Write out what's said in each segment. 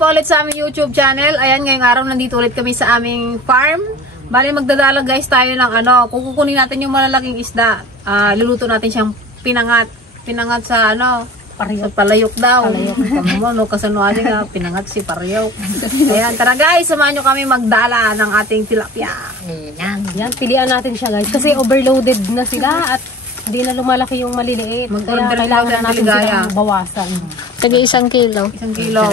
po ulit sa aming YouTube channel. Ayan, ngayong araw nandito ulit kami sa aming farm. Bali, magdadalag guys tayo ng kukunin natin yung malalaking isda. Luluto natin siyang pinangat. Pinangat sa sa palayok daw. Palayok. Kasano nga, pinangat si palayok. Ayan, tara guys, samahan nyo kami magdala ng ating tilapia. Yan, pilihan natin siya guys. Kasi overloaded na sila at hindi na lumalaki yung maliliit. Kaya kailangan natin silang bawasan. Sige, 1 kilo. 1 kilo.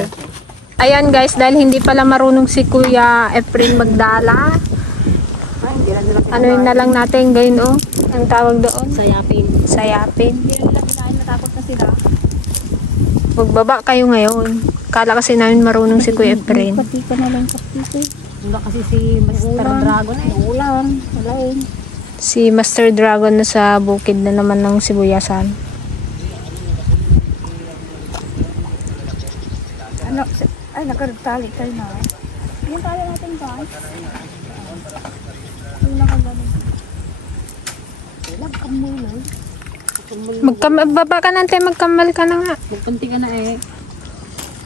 Ayan guys, dahil hindi pala marunong si Kuya Efren magdala. Ano na lang natin ngayon ang tawag doon? Sayapin. Sayapin. Hindi na nila kinain, natakot na sila. Magbaba kayo ngayon. Kala kasi namin marunong si Kuya Efren. Pati ka na lang kapito. Wala kasi si Master Dragon eh. Ulan. Walain. Si Master Dragon na sa bukid na naman ng sibuyasan. Ay, nagkatali tayo na. Yung kaya natin ba? Baba ka nante, magkamal ka na nga. Magpunti ka na eh.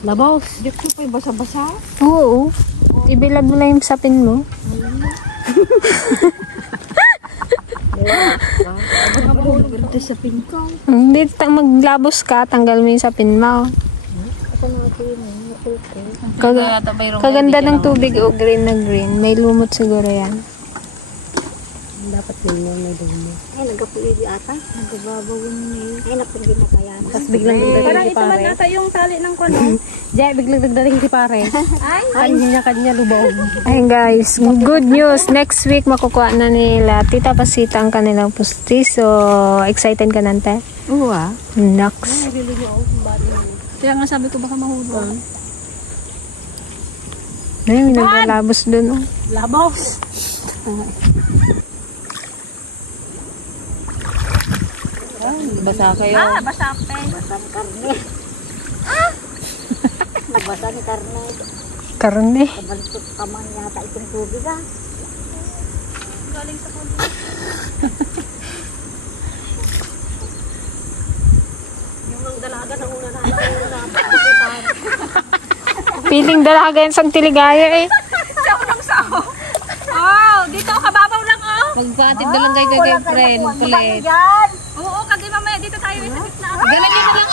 Labos. Di ko pa basa-basa? Oo. Ibilad mo lang yung sapin mo. Hindi, maglabos ka, tanggal mo yung sapin mo. Kaganda ng tubig green na green. May lumot siguro yan. Dapat may lumot. Ay, nagkapulibi ata. Nagkababawin niya. Ay, napagin na kaya. Tapos biglang dagdating si pare. Parang ito man ata yung tali ng kono. Jay, biglang dagdating si pare. Ay, kanya lubog. Ay guys, good news. Next week makukuha na nila Tita Pasita ang kanilang pustiso. Excited ka nante? Oo Naks. Kaya nga sabi ko baka mahulog. Ay, may naglalabos dun. Labos! Basa kayo. Basa pe. Basa ni karne. Nagbasa ni karne. Karne. Kabalitot kaman yata itong tubig Galing sa kundi. Yung dalaga na una na. Piling dalaga yan sa Tiligaya eh. Sao ng sao. Oh, dito kababaw lang Magpatid na lang kayo kay friend. Kulit. Oo, kasi mamaya dito tayo sa gitna. Galan nyo na lang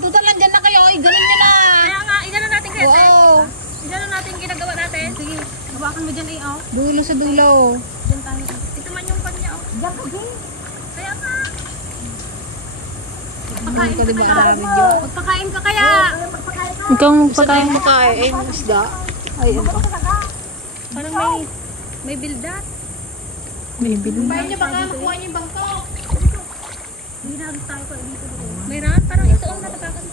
Tutal lang dyan na kayo. Galan nyo na. Kaya nga, igano natin kayo. Oo. Igano natin ginagawa natin. Sige, hawakan mo dyan Dulo sa dulo. Dyan tayo. Ito man yung kanya Diyan ka din. Kaya nga. Magpakain ka kaya. Magpakain ka kaya. Ikaw magpakain. Ay, isda. Ay, Parang may bildat. May bildat. Bayan niyo baka makuha niyo yung bangko. Hindi na tayo pa dito. Mayroon? Parang ito ang natapakan.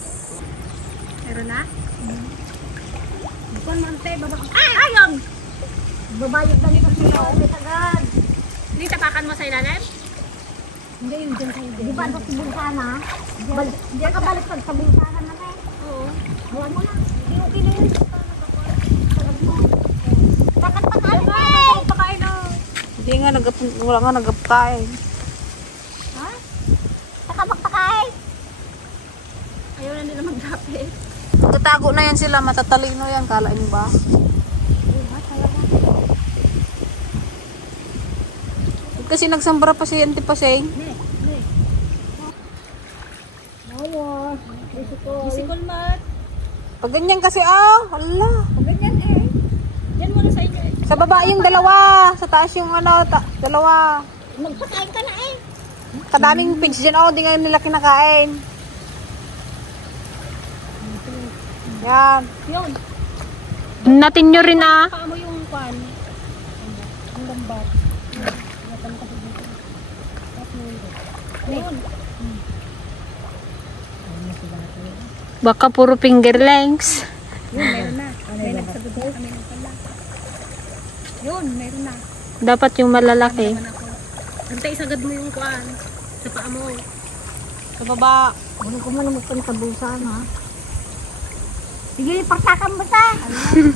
Meron na? Bukan mante, babak. Ay! Ayun! Babayot na nito sila. Agad. Hindi tapakan mo sa ilalim? Hindi yun dyan kayo. Di ba ito sa bulkana? Diyan ka balik sa bulkana na Oo. Huwag mo na. Hindi na yun. Bakit pakain na Pakain Hindi nga, wala nga nagapakain. Ha? Saka magpakain. Ayaw na nila magdapit. Pagkatago na yan sila, matatalino yan. Kalain ba? Kasi nagsambara pa si Auntie Paseng. Bisikol mat. Pag ganyan kasi, ala. Ganyan Yan muna sa inyo Sa baba yung dalawa. Sa taas yung dalawa. Magpakain ka na Kadaming pigs dyan, di ngayon nila kinakain. Yan. Yun. Natin nyo rin Paamo yung kwan. Ang lambat. Yun. Baka puro fingerlings. Yun, meron na. May nagsagot na kami ng pala. Yun, meron na. Dapat yung malalaki. Hantay, sagad mo yung kwan. Sa paa mo. Sa baba. Ano ko man magkantabusan ha? Sige, parsakan mo ta.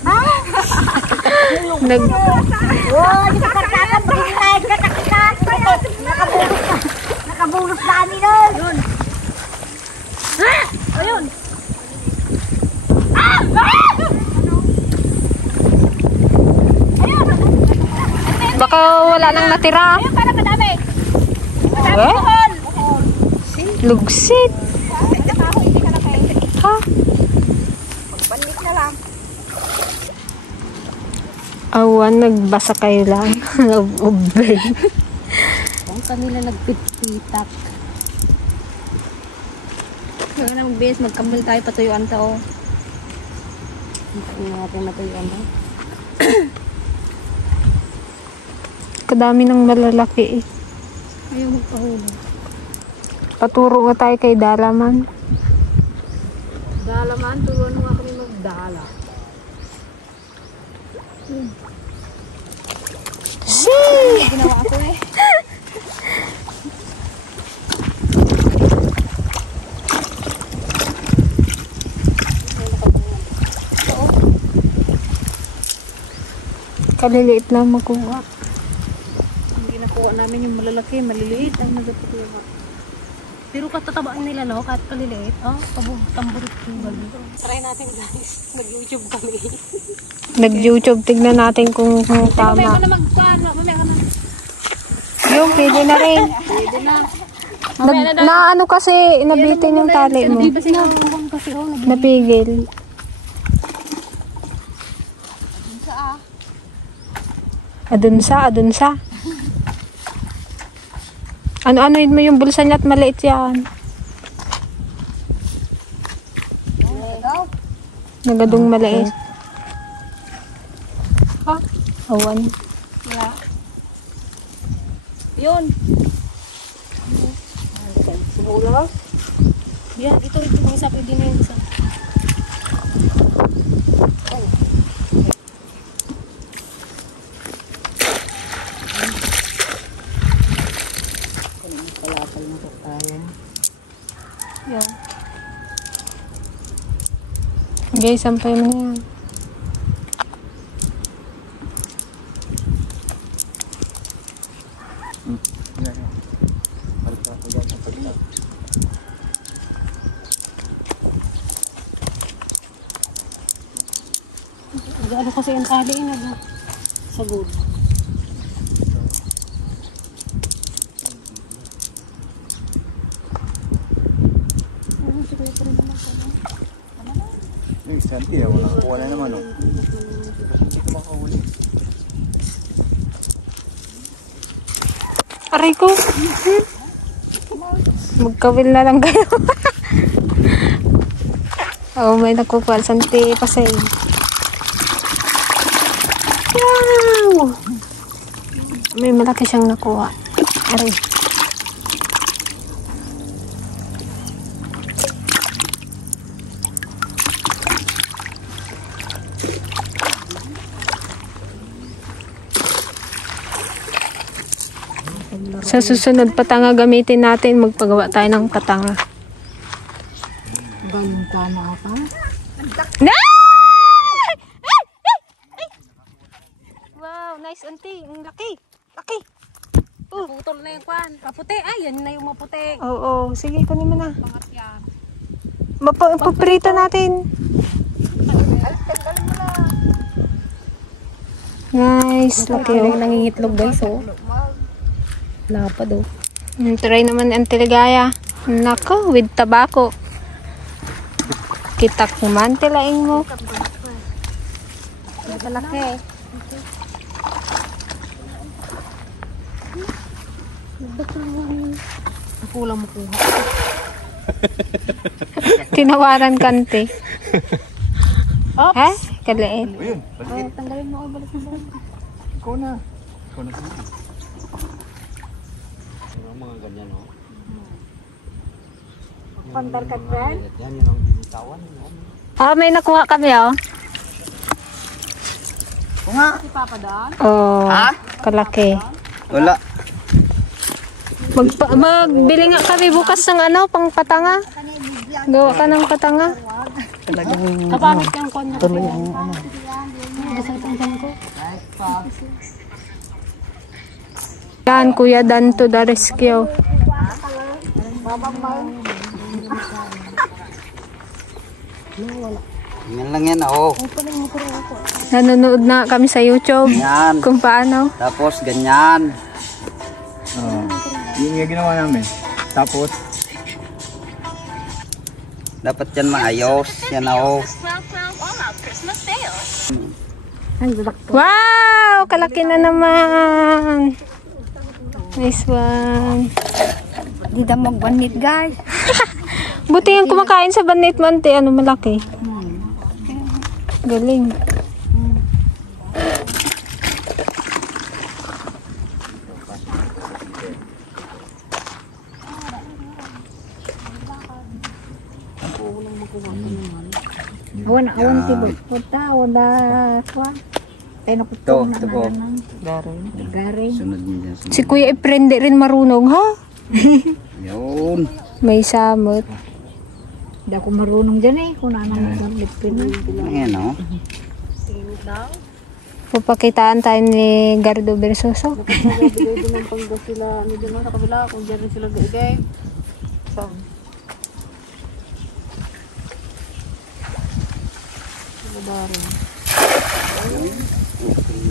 Ha? Nag Oh, di parsakan mo. Nakabulos na kami nun. Yun. Ha? Ayun. Ah! wala nang natira. Ayun, para madami. Eh? Lugsit. Ha? Pagbalik na lang. Awan, nagbasa kayo lang. Ube. Kung kanila nagpipitak. Kaya na mag-base, magkambal tayo patuyuan sa o. Hindi natin matuyuan ba? Kadami ng malalaki eh. Ayaw magpahuli. Paturo nga tayo kay Dalaman. Dalaman, turuan mo nga kami magdala. Ginawa ako eh. Kaliliit na makuha. Hindi nakuha namin yung malalaki, maliliit ang nagatutuwa. Pero katatabaan nila no, kahit kaliliit. Oh, tamburit yung gabi. Try natin guys, nag-YouTube kami. Nag-YouTube, tignan natin kung tama. Mamaya ka na magkuhan. Mamaya ka na. Yung, pwede na rin. Pwede na. Na ano kasi, nabitin yung tali mo. Hindi ba sinabang kasi oh, Napigil. Adunsa. Ano-anoin mo yung bulsa niya at maliit yan. Nagadong maliit. Ha? Awan. wala. Yun. Sumula. Yan, ito yung isa, pwede na yung isa. Yan. Guys, sampay mo na yan. Ano kasi yung tali na sagod. Yung isante, wala kuha na naman, oh. Hindi ko makahuli. Aray ko. Magkawil na lang kayo. Oh, may nakukuha. Santi pasay. Wow! May malaki siyang nakuha. Aray. Sa susunod patanga gamitin natin, magpagawa tayo ng patanga. Ganun ka na ka? Na! Wow, nice auntie. Ang laki. Laki. Putol na yung kwan. Kaputi. Ay, yan na yung maputi. Oo, sige, kunin mo na. Pangat yan. Paprito natin. Nice, laki. Yung nangingitlog guys, oh. Lapad, oh. Try naman ang tiligaya. Nako, with tabako. Kitak naman, tilaing mo. Malaki. Kulang mo kuha. Tinawaran kante. Oops. Ha? Kaliit. Ayun, Oh, tanggalin mo ako balik na sa. ikaw na. Ikaw na sige. Mga ganyan, oh. Pandar ka, friend? Yan, yun ang binitawan, oh. Ah, may nakuha kami, oh. Si Papa doon? Oh, kalaki. Wala. Magbili nga kami bukas ng ano, pang patanga. Gawa ka ng patanga. Kapamit yung kwan niya. Yan, Kuya Dan to the rescue. Ganyan lang yan, oh. Nanonood na kami sa YouTube. Yan. Kung paano. Tapos ganyan. Yun nga ginawa namin. Tapos, Dapat yan maayos. Yan, oh. Wow! Kalaki na naman. Nice one. Di na magbanit, guys. Buti yung kumakain sa banit mante, ano malaki. Galing. Awan tiba. Puta, wala kwa. Tayo na Ito, ito po. Garing. Sunod niyo dyan. Sunod. Si Kuya Efren di rin marunong, ha? Yun. May samot. Hindi ako marunong dyan eh. Kung ano magbanit pina. Ayan, oh. Pupakitaan tayo ni Gardo Versoso. Bigay din ng panggas sila. Ano dyan sa kabila. Kung dyan rin sila gaigay.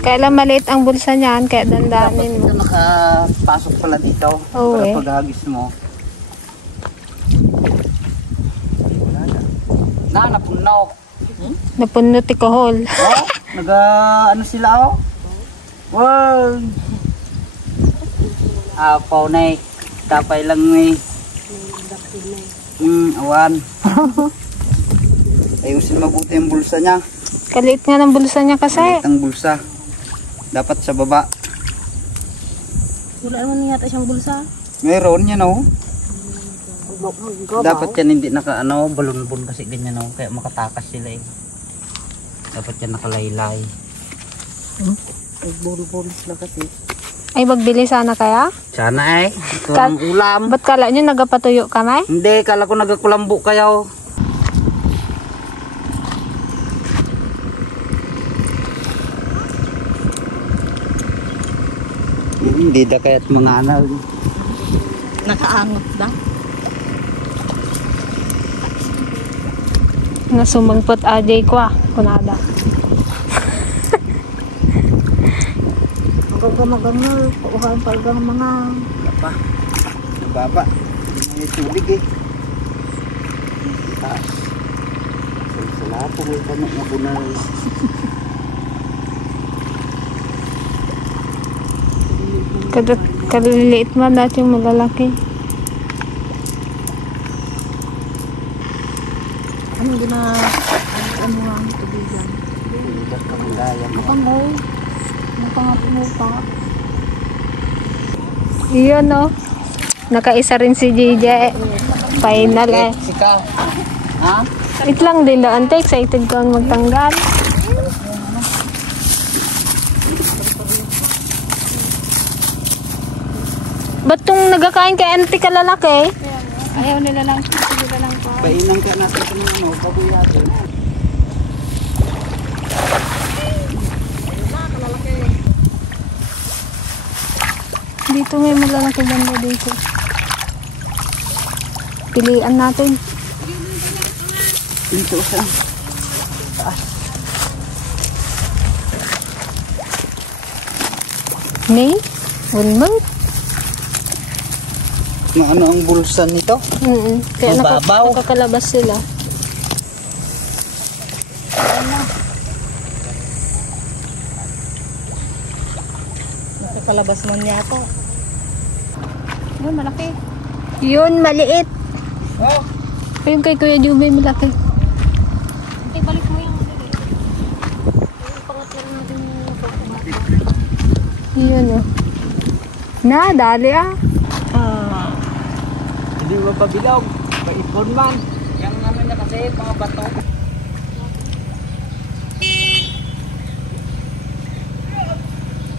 Kaya lang maliit ang bulsa niyan, kaya dandanin mo. Ito nakapasok pala dito. Oo, Para eh. paghagis mo. Wala na. Napunaw. Napuno ti kohol. Oh, ano sila, oh. Wow. Apaw na eh. Tapay lang eh. Awan. Ayusin mabuti ang bulsa niya. Kaliit nga ng bulsa niya kasi. Maliit ang bulsa. Dapat sa baba. Wala naman yata siyang bulsa. Meron yan, oh. Dapat yan hindi balon-bon kasi ganyan, oh. Kaya makatakas sila eh. Dapat yan nakalaylay. Bol-bol sila kasi. Ay, magbili sana kaya? Sana eh. Ito ang ulam. Ba't kala nyo nagapatuyo kami? Hindi, kala ko nagakulambo kayo. Hindi da kaya't mga anal. Nakaangot na. Nasumangpot ajay ko ah. Kunada. Huwag ka magangal. Huwag ka pagang mga... Apa? Nababa. May tubig eh. Taas. Sa lahat po may tanong na bunal. Kaliliit man dati yung malalaki. Ano din na... Ano nga ang tubigan? Tubigan kamandayan. Ako mo. Ano pa? Iyon no. Nakaisa rin si JJ. Final eh. Sikaw. Ha? Wait lang din doon. Excited ko ang magtanggal. Ba't tong nagkakain kay auntie kalalaki? Ayaw nila lang. Nila lang pa. Bainang ka natin kanino. Pabuyatin. Dito may malalaki banda dito. Pilian natin. Dito siya. May? 1 month? Ano ang bulsa nito? Kaya Mababaw. nakakalabas sila. Nakakalabas mo niya ako. Yun, malaki. Yun, maliit. Oh. Yung kay Kuya Jubay, malaki. Hindi, balik mo yung... Pangatlan natin yung... Yun oh. Na, dali ah. Hindi mapabilog. Paipon man. Yung ano niya kasi, mga bato.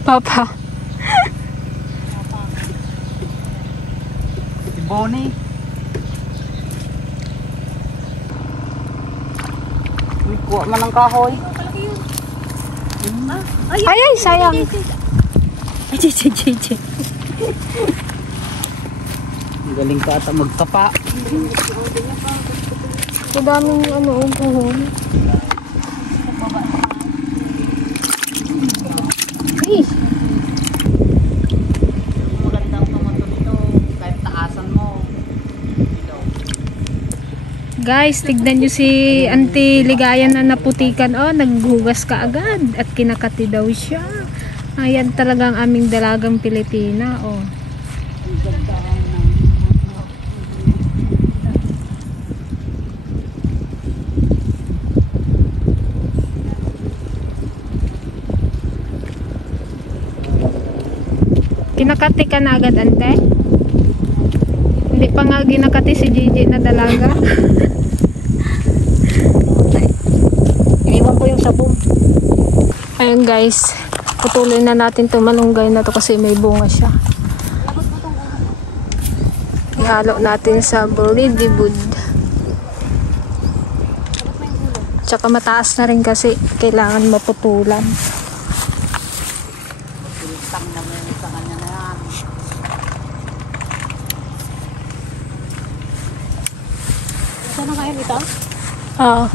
Papa. Si Bonnie. Uy, kuha man ang kahoy. Ay, sayang. Galing ka ata magtapa. Ang daming ano, puhon. Guys, tignan nyo si Auntie Ligaya na naputikan. Oh, naghugas ka agad. At kinakati daw siya. Ayan talaga ang aming dalagang Pilipina. Oh. Kinakati ka na agad, Ante? Hindi pa nga ginakati si Gigi na dalaga. Iwan ko yung sabong. Ayun guys, putuloy na natin itong malunggay na to kasi may bunga siya. Ihalo natin sa boridibud. Tsaka mataas na rin kasi kailangan maputulan. Saan na kayo ito? Oo.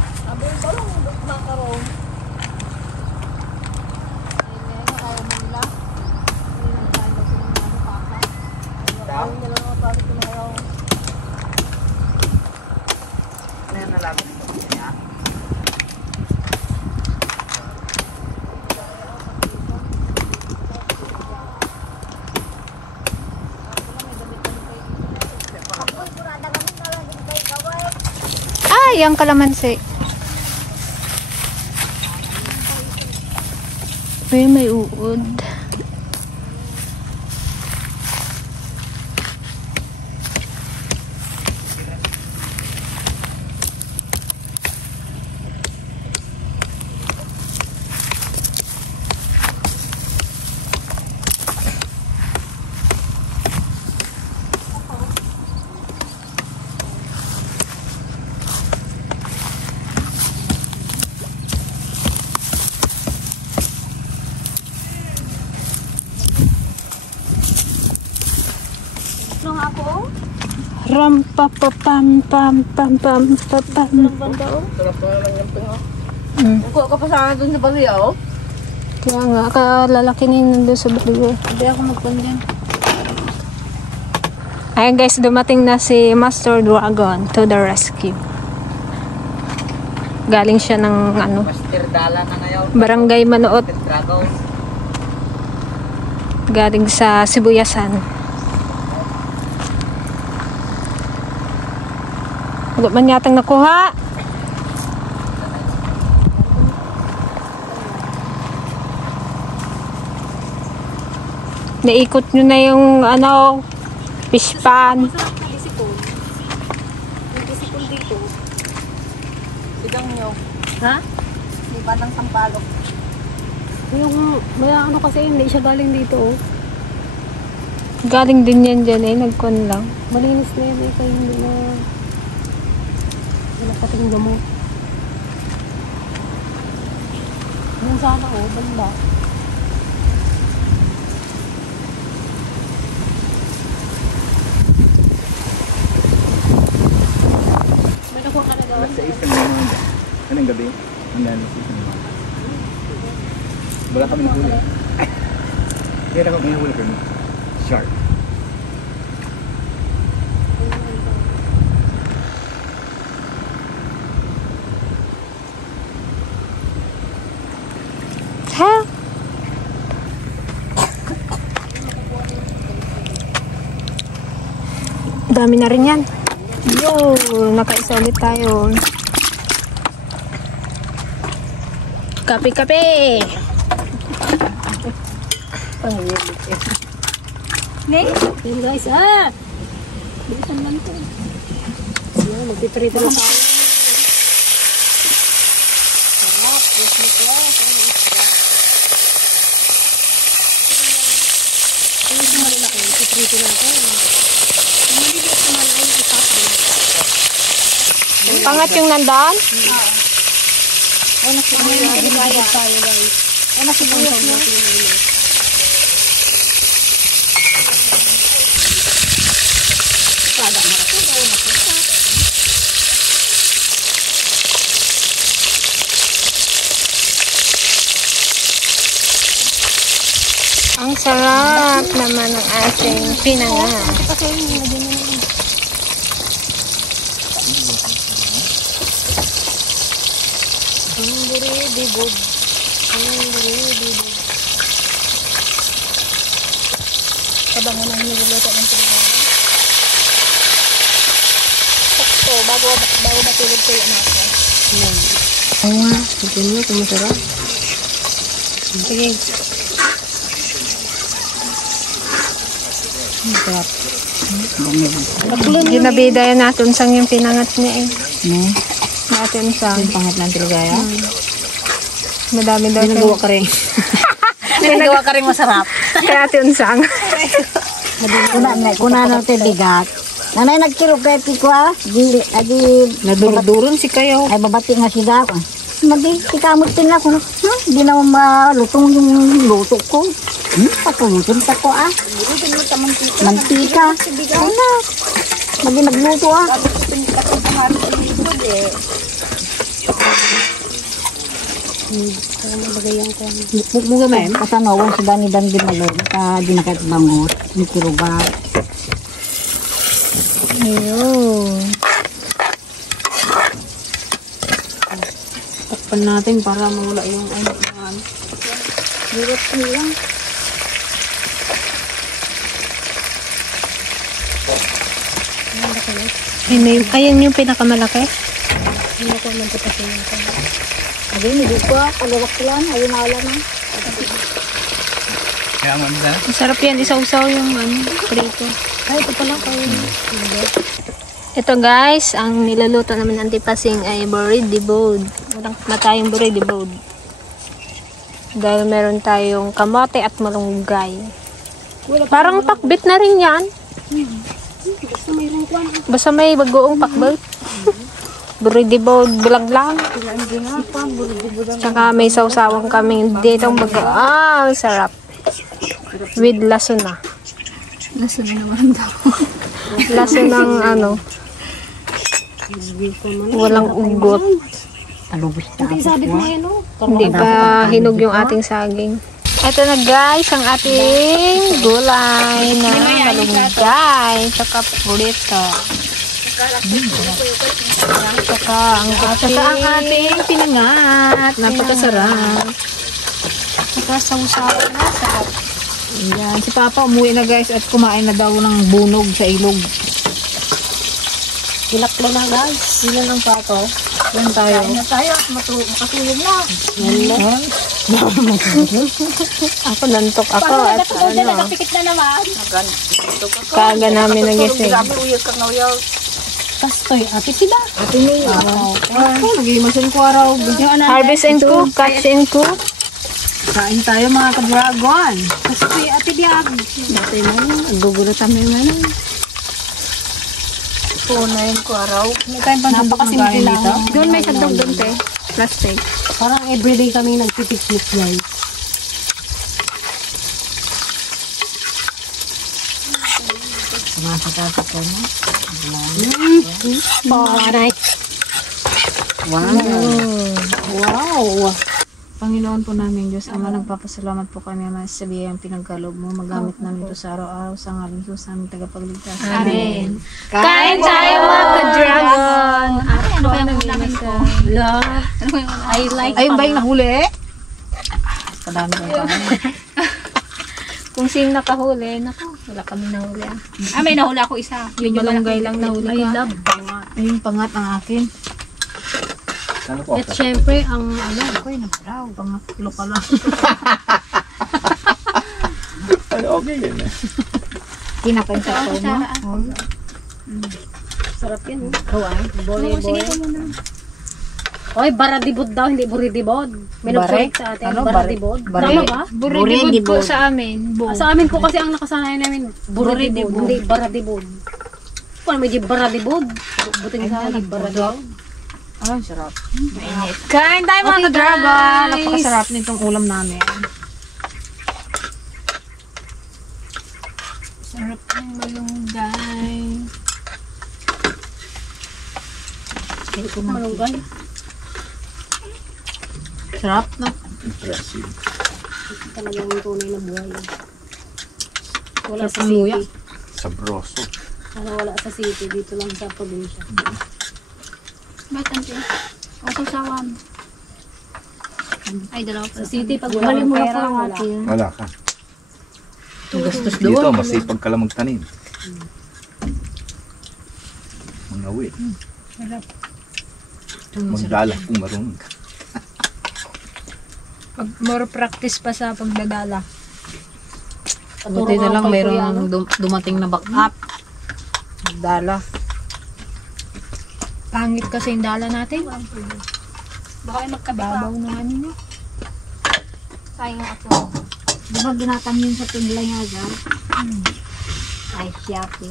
Ay, ang kalamansi. May uod. Ram pa pa pam pam pam pam pa pam. Kuha ka pa sana dun sa baliyaw. Kaya nga, kalalaki na yun nandun sa baliw. Hindi ako magpandyan. Ayan guys, dumating na si Master Dragon to the rescue. Galing siya ng ano, Master Dala na ngayon. Barangay Manoot. Dragon. Galing sa Sibuyasan. Wala man yatang nakuha. Naikot nyo na yung ano, fish pan. Sigang nyo. Ha? Di ba ng sampalok? Yung, may ano kasi, hindi siya galing dito, oh. Galing din yan dyan eh, nagkon lang. Malinis na yun, eh, kaya hindi na... Wala pating gamot. Yung sana, oh, banda. May nakuha ka na daw. Sa isang naman. Anong gabi? Ang gano'n sa isang naman. Wala kami nahuli. Kaya na kami nahuli kami. Shark. Ha? Dami na rin yan. Yo, nakaisa ulit tayo. Kape-kape! Yun guys, ah! Bilisan lang ito. Yan, magpiprito na tayo. Sarap, yes, yes, ano yung malaki, magpiprito na ito. Yung maliliit naman ay isapang. Pangat yung nandaan? Ay, nakikita tayo guys. Ay, nakikita tayo. Ang sarap naman ng ating pinangat. Kasi yung nilagyan nyo na yun. Kabango na niluluto ng tinigayan. Sakto, bago matulog ko yung ako. Oo nga, tignan mo, kumasarap. Sige. Masarap. Ginabida yan natin sang yung pinangat niya eh. No? Natin sang. Yung pangat ng Tiligaya. Madami daw siya. Ginagawa ka rin. Ginagawa ka rin masarap. Kaya natin sang. Kuna natin bigat. Nanay nagkiro pepi ko di Nadurduron si kayo. ay babati nga siya ako. Magi ikamot din ako. Di na malutong yung luto ko. Patulutin pa ko Mantika. Ano? Magi nagluto Muga men. Kasanawan sa dani dan di malod. Di nakatbangot. Di kiruga. Ayun. Takpan natin para mawala yung ano. Dirot ko lang. Ayan yung pinakamalaki. Agi hindi ko pagawak lang. Ayun na wala na. Kaya mo na. Masarap yan. Isaw-saw yung prito. Ay ito pala kayo. Ito guys, ang niluluto naman ng tipasing ay burridi board. Walang matayong burridi board. Dahil meron tayong kamote at malunggay. Parang pakbit na rin yan. Basta may bagoong pakbit. Burridi board, bulag lang. Tsaka may sausawang kaming ditong bago. Sarap. With laso na. Nasa na naman daw. Laso ng walang ugot. Talubos na. Sabit mo yan Hindi pa hinog yung ating saging. Ito na guys, ang ating gulay na malunggay. Tsaka purito. Tsaka ang ating pinangat. Napakasarap. Tsaka sausaw na sarap. Ayan. Si Papa umuwi na guys at kumain na daw ng bunog sa ilog. Kilaklo na guys. Sino ng Papa? Yan tayo. Kaya tayo at makatulog na. Yan. Ako lantok ako at Nakapikit na naman. kaga namin nagising. Uyag ka nga uyag. Kastoy, ate sida. Ate May. Nag-imasin ko araw. Harvest and cook, catch and cook. Kain tayo mga ka-dragon. Kastoy, ate diag. Ate May. Gugulutan mo yung ano. Punayin ko araw. May tayong pansabok na kain dito. Doon may sadog doon te. Plastic. Parang everyday kami nagpipiknik guys. Sumasakasok ko na. Paray. Wow! Panginoon po namin Diyos, Ama, nagpapasalamat po kami na sa biyayang pinagkaloob mo. Magamit namin ito sa araw-araw sa ngalan ko sa aming tagapagligtas. Amen. Kain tayo mga ka-dragon! Ano ba yung namin ko? I like Ayun ba yung nahuli? Kadami ko kami. Kung sino nakahuli, naku, wala kami nahuli. may nahula ko isa. Yung malunggay lang nahuli I ka. love bangat. Ayun pangat ang akin. Ano po? At syempre, ang Ako'y nabraw. Pangatlo ka lang. Okay yun eh. Kinapansa ko mo. sarap yan. Bole. Oy, baradibod daw, hindi buridibod. May nag-correct sa atin, Ano? baradibod. Bare- Tama ba? Buridibod po sa amin. Sa amin ko kasi ang nakasanayan namin, buridibod, hindi baradibod. Kung may di baradibod, buting sa akin, baradibod. Ay, sarap. Kain tayo mga ka-dragon. Napakasarap nitong ulam namin. Sarap ng malunggay. Malunggay. Sarap na. Impressive. Talagang tunay na buhay. Wala sa Ang luya. city. Sabroso. Wala sa city, dito lang sa probinsya. Ba't ang tiyan? O sasawan. Ay, dalawa pa. Sa city, pag wala kang pera, wala. Wala ka. Gastos Dito, doon. masipag ka lang magtanim. Mangawi. Magdala kung marunong ka. Pag more practice pa sa pagdadala. Buti na lang mayroong dumating na backup. Dala. Pangit kasi yung dala natin. Baka may Babaw na kanina. sayang ako. Di ba ginatang yun sa tiglay nga dyan? Ay, siyapi.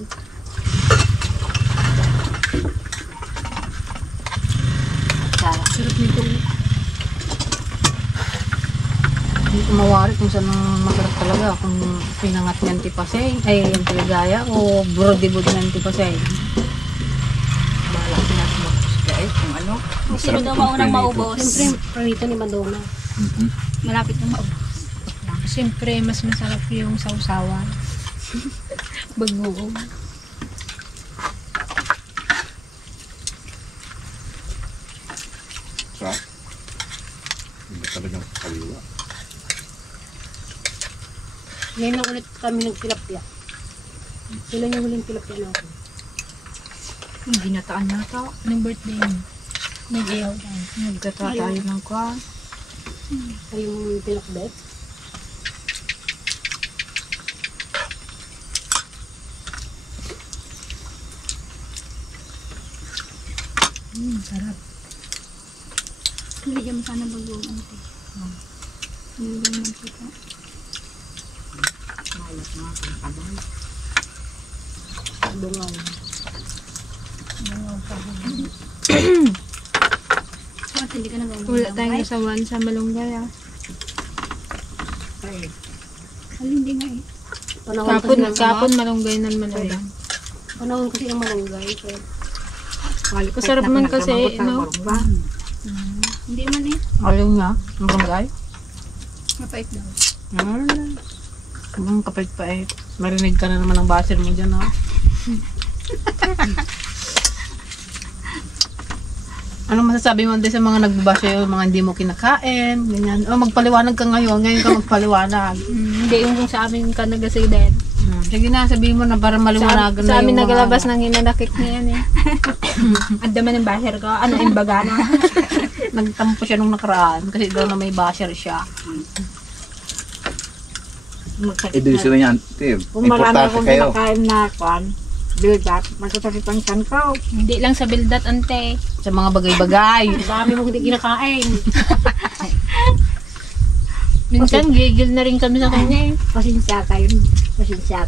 Sarap. Sarap nito. Hindi ko mawari kung saan ang masarap talaga. Kung pinangat ng tipasay, ay yung Tiligaya o Brodibod ng tipasay. Bahala natin mag-guys kung ano. Sino daw maunang maubos? Siyempre, prito ni Madonna. Malapit na maubos. Siyempre, mas masarap yung sausawan. Bagoong. Sa? Hindi talagang kaliwa. Ngayon lang ulit kami nagtilapia. Sila yung huling tilapia natin. Hindi nataan nata. Anong birthday mo? Nag-iyaw tayo. Nagkata tayo ng kwan. Ay, yung pinakbet. Sarap. Tuligyan mo sana bagoong ante. Tuligyan mo ante. Bungaw. Bakit hindi ka nagawa? Wala tayong nasawan sa malunggay ah. Hindi nga eh. Panahon Kapon malunggay na naman. Panahon kasi ng malunggay. Kaya Masarap man kasi, no? hindi man eh. Ayaw niya. Ang barangay. Mapait daw. Ang kapait-pait. Marinig ka na naman ng baser mo dyan, ha? Ano masasabi mo din sa mga nagbabasa yung mga hindi mo kinakain, ganyan. O, magpaliwanag ka ngayon ka magpaliwanag. Hindi yung kung sa amin ka nag-asigden. Sige na, sabihin mo na para maliwanagan Sa amin yung mga- nagalabas ng hinanakit na yan eh. Ang dama ng basher ko. Ano, imbaga na. Nagtampo siya nung nakaraan kasi daw na may basher siya. Ibig sabihin niyan, Tim, Kung marami importante akong kayo. kinakain na kwan, bildat, magkasakit ang tiyan ko. Hindi lang sa bildat, ante. Sa mga bagay-bagay. Dami mong hindi kinakain. Minsan, gigil na rin kami sa kanya eh. Pasensya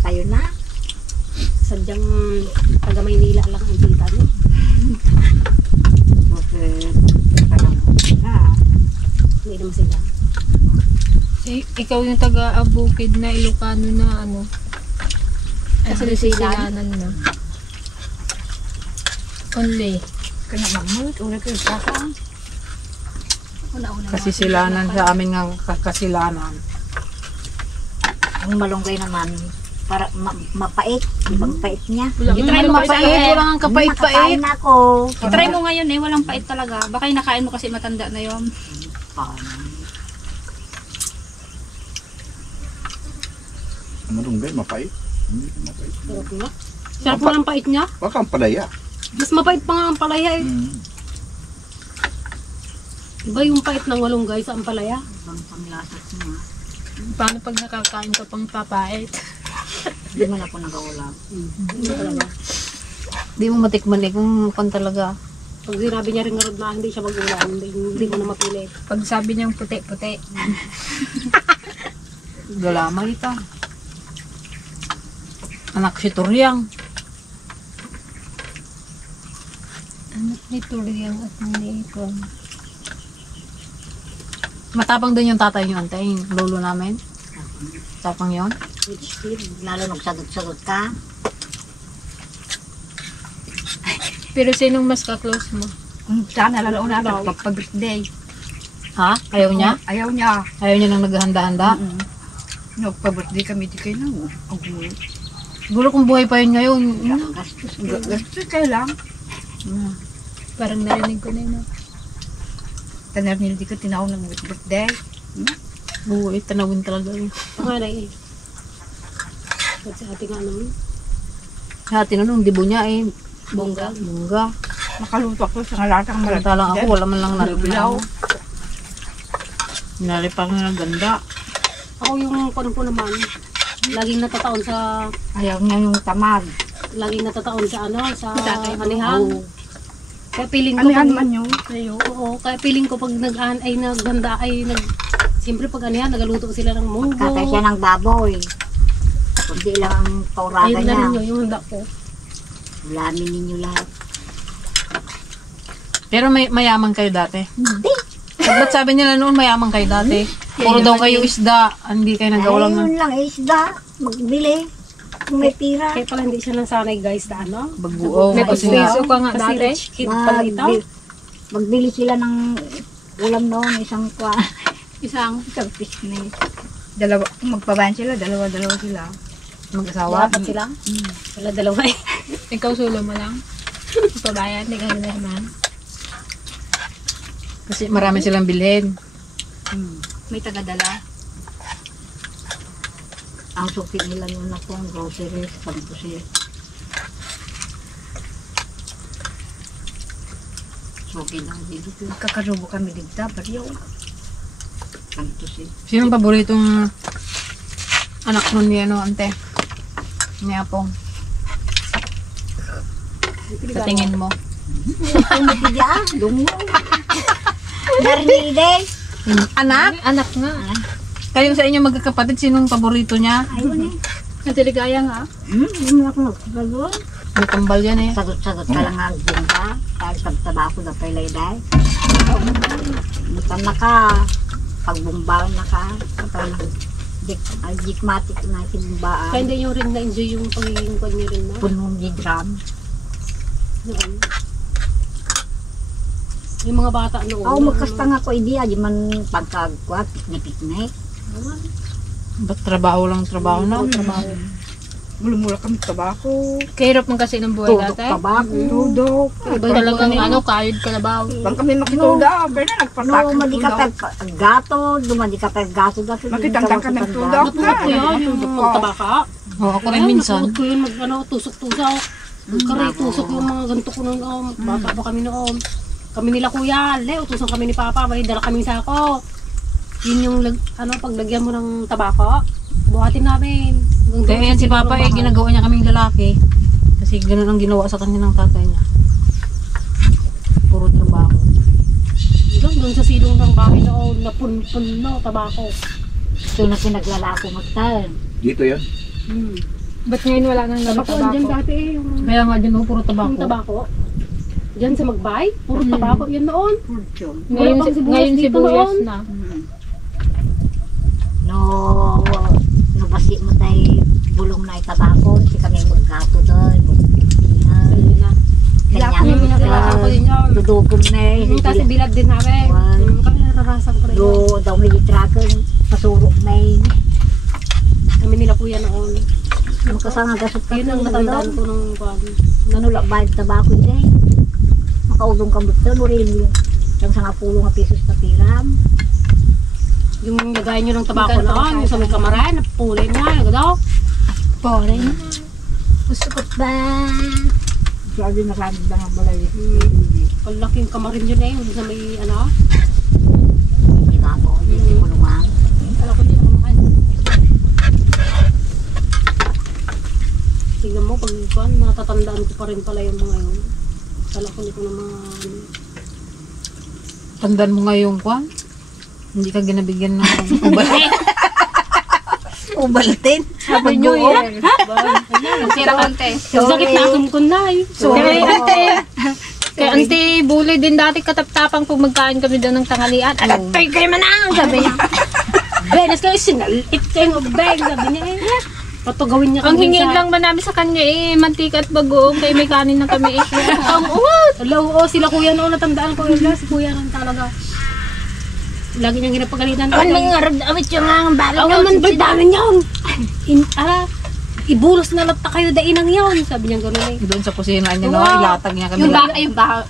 kayo na. Sadyang taga Maynila lang ang tita mo. Bakit? Parang na. Hindi naman sila. Ikaw yung taga-abukid na Ilocano na ano. Kasilisilan. Kasilisilanan na. Only. Kaya mamut, ulit yung kakang. Una-una. Kasisilanan sa amin ng kasilanan. Ang malunggay naman, para mapait. Ibang pait niya. Hindi naman mapait, wala kang kapait-pait. Nakakain ako. Try mo ngayon eh, walang pait talaga. Baka yung nakain mo kasi matanda na yun. Malunggay, mapait. Hindi mapait. Sarap nga. Sarap nga ng pait niya. Baka ang palaya. Mas mapait pa nga ang palaya eh. Iba yung pait ng walunggay sa ampalaya. Ibang panglasat niya. Paano pag nakakain ka pang papait? Hindi man ako nag-ulam. Hindi talaga. Hindi mo matikman eh kung talaga. Pag sinabi niya rin nga na hindi siya mag-ulam, hindi mo na mapilit. Pag sabi niyang puti-puti. Galamay ito. Anak si Turyang. Anak ni Turyang at ni Ikon. Matapang din yung tatay niyo, ante, yung lolo namin. Tapang yon. Rich kid, lalo nung sagot-sagot ka. Pero sinong mas ka-close mo? Sana lalo na pag-birthday. Ha? Ayaw niya? Ayaw niya. Ayaw niya nang naghahanda-handa? Nagpa-birthday kami di kayo nang. Siguro kung buhay pa yun ngayon. Gastos kayo lang. Parang narinig ko na yun. Kanar nila di ko tinawag ng birthday. Oo, tanawin talaga yun. Ang alay eh. At sa ating ano, Sa atin ano, dibo niya eh. bongga. Bungga. Nakaluto ako sa ngalatang malagyan. Samantalang ako, wala man lang Bilaw. Nalipang na ganda. Ako yung kung po naman, laging natataon sa, Ayaw niya yung tamad. laging natataon sa ano, sa anihan. Kaya piling ko Anihan pag, man yun sa'yo. oo, kaya piling ko pag nagganda ay siyempre pag anihan, nagaluto sila ng munggo. Katay siya ng baboy. Kundi lang ang tauraga Ayun na niya. ninyo, yung handa ko. Ulamin ninyo lahat. Pero mayaman kayo dati. Hindi. Ba't sabi nila noon mayaman kayo dati? Puro daw kayo isda, hindi kayo nag-aulam na. Ayun lang, isda. Magbili. Kung may pira. Kaya pala hindi siya nasanay guys na ano. Baguo. May Kasi nga, pagpiso ka nga Kasi dati. rich kid pala ito. Magbili sila ng ulam noon. Isang Isang isang pisngi. Dalawa, kung magpabayan sila, dalawa sila. mag-asawa. dapat sila. Wala dalawa eh. Ikaw sulo mo lang. Pabayan, hindi ka naman. Kasi marami silang bilhin. May tagadala. Ang suki nila noon ako, ang groceries, pagpusit. Suki lang dito. Kakarubo kami dito, pariyo. Pagpusit. Sinong paboritong anak nun ni ano, ante? Ni Apong? Sa tingin mo? Ang matiga, dungo. Darnide. Anak? Anak nga. Kayo sa inyo magkakapatid, sinong paborito niya? Ayun eh. Ang tiligaya nga. Hindi mo ako nagsasagot. May kambal yan eh. Sagot-sagot ka lang ang bumba. Kahit pagtabako na pailayday. Bukan na ka. Pagbumbaon na ka. Jikmatik na Kaya sinumbaan. hindi nyo rin na-enjoy yung pagiging kwan nyo rin na. Punong di drum. Noon. Yung mga bata noon. Ako magkastang ako idea. Di man pagkagwa, piknik-piknik. Ba't trabaho lang trabaho na? Mula-mula kami tabako. Kahirap mo kasi ng buhay Tudok dati. tabako. Tudok. Talagang ano, kayod ka na ba? Bang kami makituda. Pero na nagpatak No, ng madi ka tudok. gato. Dumadi ka gato. Makitangtang ka ng tudok na. Natulog ko yun, yung magtabaka. Oo, ako rin minsan. Natulog ko yun, ano, tusok-tusok. Magkaray, tusok yung mga ganito ko noon. Bata pa kami noon. Kami nila kuya, utusan kami ni Papa, may dala kaming sako. Yun yung, paglagyan mo ng tabako, buhatin namin. Kaya yan si Papa eh, ginagawa niya kaming lalaki. Kasi ganun ang ginawa sa kanya ng tatay niya. Puro trabaho. Doon sa silong ng bahay noon, napunpuno, tabako. So na pinaglalako magtan. Dito yun. Ba't ngayon wala nang Tabako, andyan dati eh, yung Kaya nga dyan, puro tabako. tabako. Diyan sa Magbay, puro tabako yan noon. Ngayon, Wala pang sibuyas ngayon dito sibuyas noon. na. No basi mo tayo bulong na itabako. Si kami maggato doon. Magpipingan. Kaya ko din yun. Dudugom na Yung kasi bilad din namin. Kami nararasan ko rin yun. Do daw may itrakan. Pasurok na yun. Kami nila kuya noon. Makasanga gasot ka. Yun ang natandaan ko ng kwan. Nanulak ba yung tabako yun eh. Makaudong ka buto. Burin yun. Yung sa nga pulo nga pisos na piram. Yung lagay nyo ng tabako noon, yung sa may kamaray, napulay niya, gado. Pore na. Gusto ko ba? Sabi na kami lang ang balay. Palaking kamarin yun eh, yung sa may ano. Hindi ba ako? Hindi kulungan. Kala ko din ako makain. Tingnan mo, pag kwan, natatandaan ko pa rin pala yung mga yun. Kala ko hindi ko na mga... Tandaan mo nga yung kwan. Hindi ka ginabigyan ng ubaltin. Ubaltin? Sabi nyo eh. Sira konti. Sakit na akong kunay. Kaya ante, bully din dati kataptapang pag magkain kami doon ng tanghalian. Alatay kayo manang! Sabi niya. Benes kayo, sinalit kayo ng bag, sabi niya eh. Patugawin niya Ang kami hingin sa... lang ba namin sa kanya eh, mantika at bagoong kay may kanin na kami eh. Ang uwat! Oo, sila kuya noon, natandaan ko yun. Si kuya rin talaga. Lagi niyang ginapagalitan. Ang mga ramdamit yung ang bala Ang naman ba dami niyan? ibulos na lata kayo dainang yun. Sabi niya gano'n eh. Doon sa kusina niya, no? Oo. Ilatag niya kami.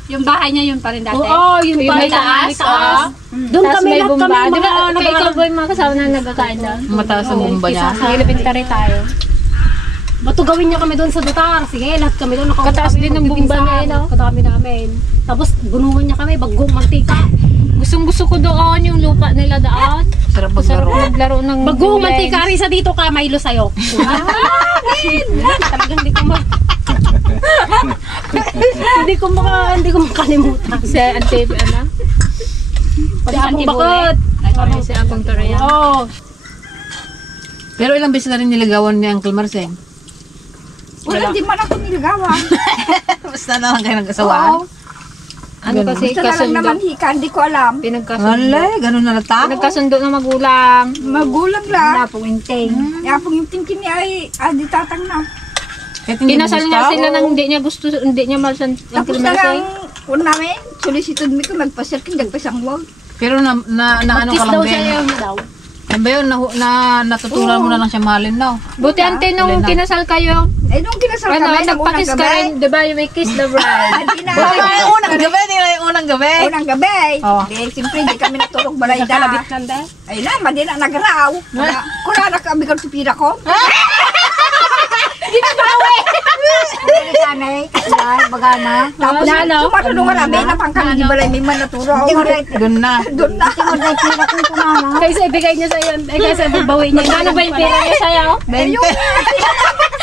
Yung bahay niya yun pa rin dati. Oo, yun pa. may taas, Doon Tapos kami may lahat bumba. kami. Di ba, Mga kay ikaw ba yung mga kasama na nagkakain doon? Mataas ang bumba niya. Elementary tayo. Bato gawin niya kami doon sa Dutar. Sige, lahat kami doon. Kataas din ng bumba niya, no? Kadami namin. Tapos gunuhan niya kami, bagong mantika. Gustong-gusto ko doon yung lupa nila doon. Sarap Sarap maglaro. maglaro ng Bagong bullets. mantika rin sa dito ka, Milo sa'yo. Talagang hindi ko makalimutan. Si Ante, ano? Si Apong Bakot. Si Apong Toraya. Oo. Pero ilang beses na rin niligawan ni Uncle Marceng. Wala, di man ako nilagawan. Basta na lang kayo nag-asawaan. Ano kasi Basta na lang kasundo? naman hika, hindi ko alam. Pinagkasundo. Wala, ganun na nata. Pinagkasundo ng magulang. Magulang lang. Napong inting. Yapong yung tingkin niya ay di tatang na. Kahit hindi Pinasal mo nga gusto. sila nang hindi niya gusto, hindi niya malsan ang Tapos na lang, kilmasay. kung namin, solicitude mi ko magpasir king nagpasang wag. Pero na ano Kiss ka lang daw din. siya yun daw. Ano ba yun? Natutunan mo na lang siya mahalin, no? Buti Ante nung Wala na. kinasal kayo, Eh, nung kinasal ano, kami, ng unang nagpa-kiss ka gabi. rin, di ba? Yung may kiss the bride. Hindi na. Yung unang gabi, hindi na yung unang gabi. Unang gabi. Oh. Di, siyempre, di kami natulog balay da. Kalabit lang dahil. Ay na, madi na nagraw. Kula na kami kang tupira ko. Hindi sanay. Kasi bagana. Tapos, sumatulungan namin na pangkami di balay may manaturo. Doon na. Doon na. Kaysa ibigay niya sa'yo, kaysa babawi niya. Ano ba yung pera niya sa'yo?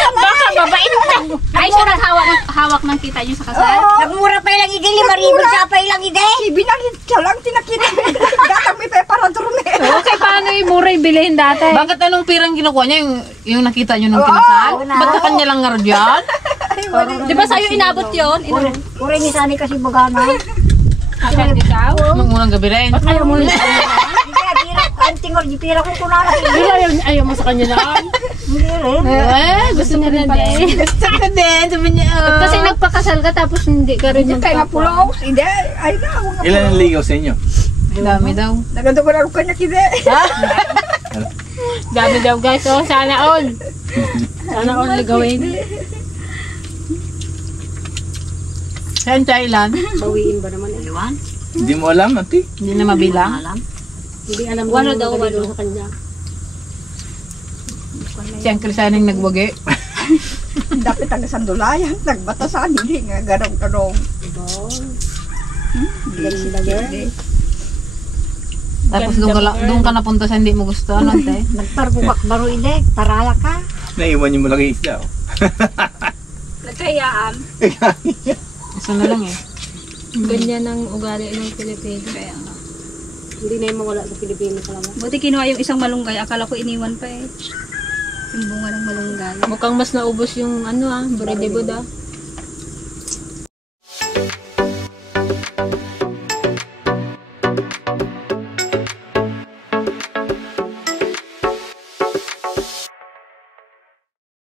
Baka babain na. Ay, siya hawak ng kita niyo sa kasal. Nagmura pa ilang ide, 5,000 sa pa ilang ide. Binangit siya lang, tinakita. Gatang may pepara drone. Okay, paano yung mura yung bilihin dati? Bakit anong pirang kinukuha niya? Yung nakita nyo nung kinasal? Ba't ka kanya lang nga dyan? Di ba sa'yo inabot yun? Pure ni sani kasi bagana. Ikaw? Nung unang gabi rin. Ayaw mo na. Hindi adira, anting or di pira ko kunana. Ayaw mo sa kanya na. Hindi rin. Gusto niya rin din. Gusto ka din, sabi niya. Kasi nagpakasal ka tapos hindi ka rin Kaya nga magpapa. pulos. Hindi, ay na. ako nga Ilan ang ligaw sa inyo? Dami daw. Naganda ko na ako kanya kide. Dami daw guys, oh, sana all. Sana all ligawin. Saan Thailand? Bawiin ba naman eh? Hindi mo alam, ati. Hindi na mabilang. Hindi alam Walo kung daw, galido walo. sa kanya. Si Uncle Saning nagwagi. Dapat ang sandulayan. Nagbatasan. Hindi nga garong-garong. Tapos doon ka napunta sa hindi mo gusto. Ano, te? Nagparbubak baro ide, taraya ka. Naiwan niyo mo lang isda. Oh. Nagkayaan. Gusto na lang eh. Ganyan ang ugali ng Pilipino. Hindi na yung mawala sa Pilipinas talaga. Buti kinuha yung isang malunggay. Akala ko iniwan pa eh. Yung bunga ng malunggay. Mukhang mas naubos yung ano buredibo da.